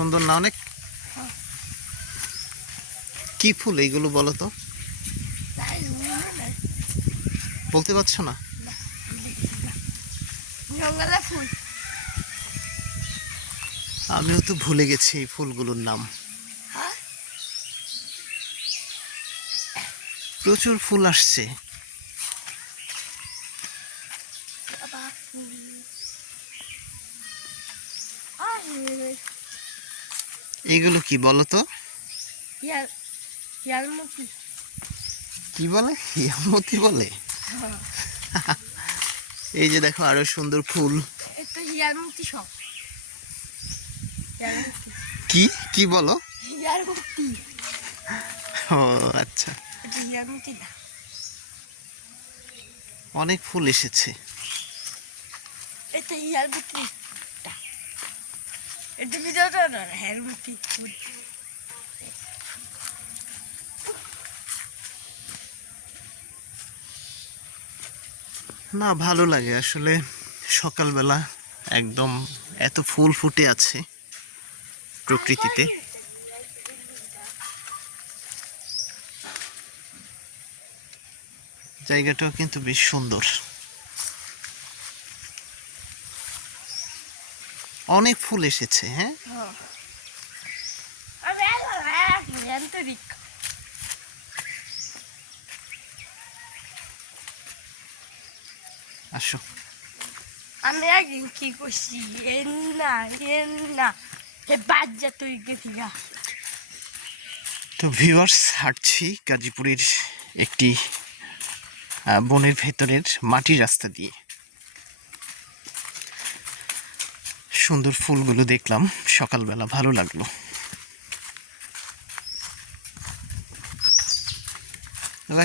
সুন্দর না অনেক? কি ফুল এইগুলো বলো তো। বলতে পারছ না? আমিও তো ভুলে গেছি এই ফুলগুলোর নাম। হ্যাঁ? প্রচুর ফুল আসছে। আরে এইগুলো কি বলো তো? কি বলে? হিয়ামতি বলে? এই যে দেখো আরও সুন্দর ফুল। কি? কি বলো? ও আচ্ছা। অনেক ফুল এসেছে। এটা ইয়ারমুখী ভিডিওটা না হেয়ারমুখী ফুল না, ভালো লাগে আসলে। সকালবেলা একদম এত ফুল ফুটে আছে প্রকৃতিতে। জায়গাটাও কিন্তু বেশ সুন্দর। অনেক ফুল এসেছে হ্যাঁ? আন্তরিক আসো। আমি একদিন কি করছি এর না এর না হে বাজ্যা তুই গেছি তো ভিউয়ার্স হাঁটছি গাজীপুরের একটি বনের ভেতরের মাটির রাস্তা দিয়ে। সুন্দর ফুলগুলো দেখলাম। সকালবেলা ভালো লাগল।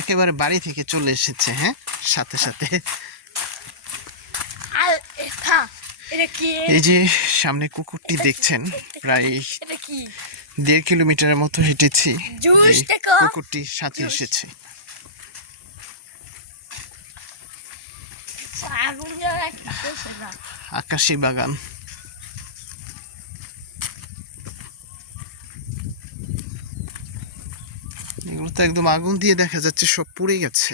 একেবারে বাড়ি থেকে চলে এসেছে হ্যাঁ? সাথে সাথে। এই যে সামনে কুকুরটি দেখছেন প্রায় দেড় কিলোমিটারের মতো হেঁটেছি। কুকুরটির সাথে এসেছে। আকাশি বাগান। এগুলো তো একদম আগুন দিয়ে দেখা যাচ্ছে সব পুড়ে গেছে।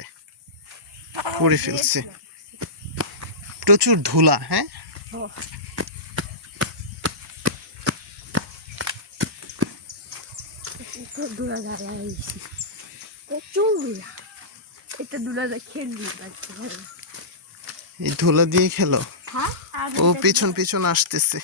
পুড়ে ফেলছে। প্রচুর ধুলা হ্যাঁ? এই ধুলা দিয়ে খেলো? হ্যাঁ ও পিছন পিছন আসতেছে।